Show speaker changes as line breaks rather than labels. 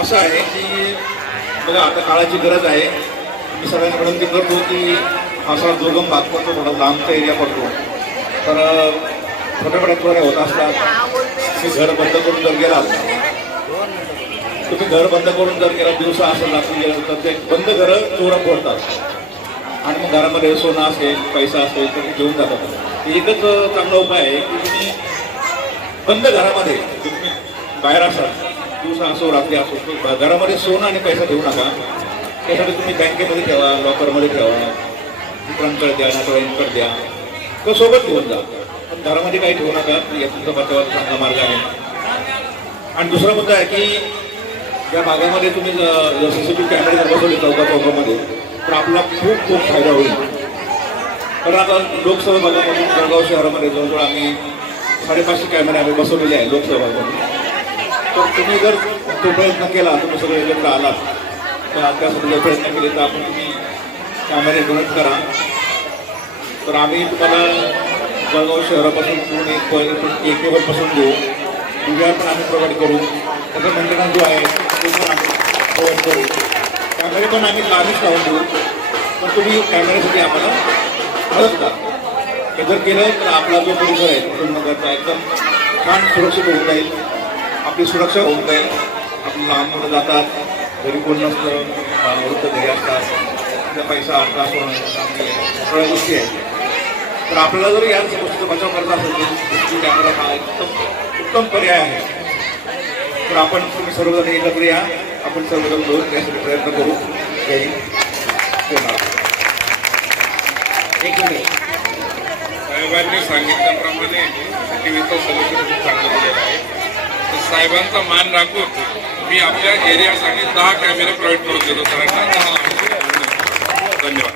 असं आहे की बघा आता काळाची गरज आहे. मी सगळ्यांना विनंती करतो की असा दुर्गम भाग पडतो थोडा लांबचा एरिया पडतो. तर छोट्या मोठ्या चोऱ्या होत असतात. तुम्ही घर बंद करून जर गेला तुम्ही घर बंद करून जर गेला दिवसा असेल लागून गेलं तर ते बंद घरं चोरा फोडतात. आणि मग घरामध्ये सोनं असेल पैसा असेल तर ते घेऊन जातात. एकच चांगला उपाय आहे की तुम्ही बंद घरामध्ये तुम्ही बाहेर असाल दिवसा असो रात्री असो घरामध्ये सोनं आणि पैसा ठेवू नका. त्यासाठी तुम्ही बँकेमध्ये ठेवा लॉकरमध्ये ठेवा. मित्रांकडे द्या नातेवाईकांकडे द्या. तो सोबत घेऊन जा. पण घरामध्ये काही ठेवू नका याचा तुमचा चांगला मार्ग आहे. आणि दुसरा मुद्दा आहे की या भागामध्ये तुम्ही सी सी टी कॅमेरे जर बसवले चौका चौकामध्ये तर आपला खूप खूप फायदा होईल. कारण आता लोकसभा भागामधून जळगाव शहरामध्ये जवळजवळ आम्ही साडेपाचशे कॅमेरे आम्ही बसवलेले आहे लोकसभा भागामध्ये. तर तुम्ही जर तो प्रयत्न केला तुम्ही सगळे एकत्र आलात तर त्यासाठी जर प्रयत्न केले तर आपण तुम्ही कॅमेरे डोनेट करा. तर आम्ही तुम्हाला जळगाव शहरापासून पूर्ण एक एक केबल देऊ टी पण आम्ही प्रोव्हाइड करू. त्याचा मेंटेनन्स जो आहे तो पण आम्ही प्रोव्हाइड करू. कॅमेरे पण आम्ही आम्हीच लावून देऊ. पण तुम्ही कॅमेऱ्यासाठी आम्हाला मदत करा. हे जर केलं तर आपला जो परिसर आहे कुटुंबनगरचा एकदम छान सुरक्षित होऊन जाईल. आपली सुरक्षा होऊन जाईल आपली लहान मुलं जातात. घरी कोण नसतं. वृद्ध घरी असतात. त्या पैसा अडका सोनं सगळ्या गोष्टी आहेत. तर आपल्याला जर या गोष्टीचा बचाव करता असेल तर कॅमेरा हा उत्तम उत्तम पर्याय आहे. तर आपण तुम्ही सर्वजण एकत्र या. आपण सर्वजण दोन त्यासाठी प्रयत्न करू. जय हिंद. जय एक मिनिट.
साहेबांनी सांगितल्याप्रमाणे टीव्हीचं सोल्युशन खूप चांगलं दिलेलं आहे. साहेबांचा मान राखून मी आपल्या एरियासाठी दहा कॅमेरे प्रोव्हाइड करून देतो. सरांना धन्यवाद.